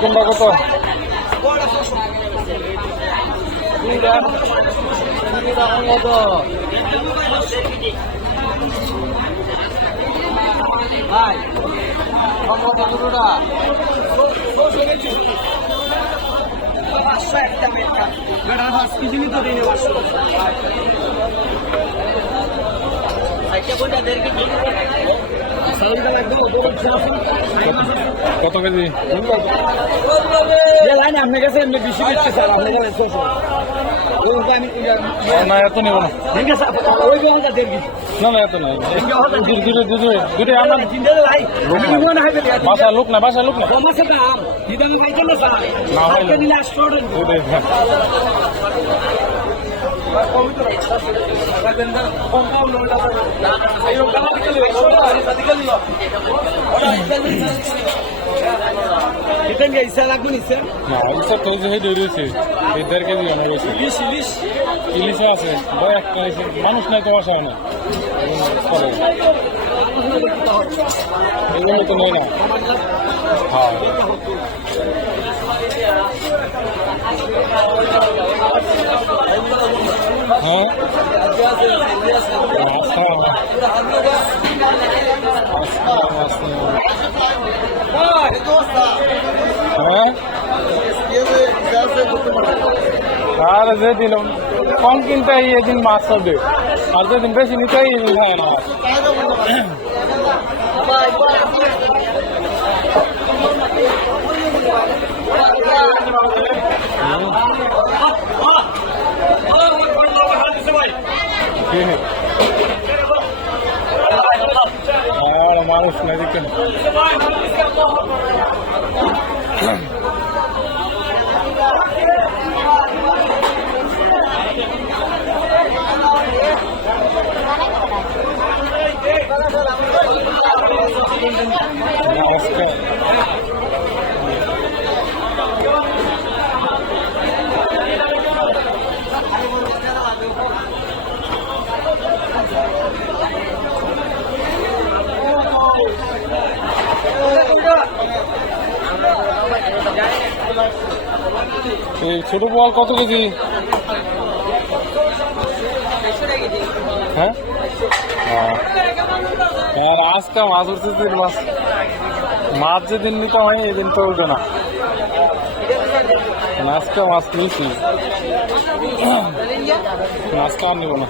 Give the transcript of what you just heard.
কোনটা কত? ভাই কতটা 500 একটা পেটটা বেড়া 5 কেজি তো দিনে 500 কত কেজি? আপনার কাছে এমনি বেশি বেশি স্যার আপনার কাছে না এত নেব না। না না এত নাই। দুটো আমার বাসা লোক না, বাসা লোক না। না হয় না। Kita nggak bisa lagi nih, sir. না ইলিশ তো যে হেঁটে রয়েছে এই 1.5 কেজি আমার রয়েছে। ইলিশ আছে বড় একটা মানুষ নাই তো বাসায় না এগুলো তো নয় না। হ্যাঁ হ্যাঁ হ্যাঁ আর যেদিন কম কিনতে এদিন মাছ হবে আর যেদিন বেশি নিতে হয় না। আর মানুষ না দেখেন নমস্কার। এই ছোট বল কত কেজি? হ্যাঁ আর আজকে মাছ উঠছে মাছ যেদিন নিতে হয় এদিন তো উঠবে না। আজকে মাছ নিয়েছি আজকে আর নিব না।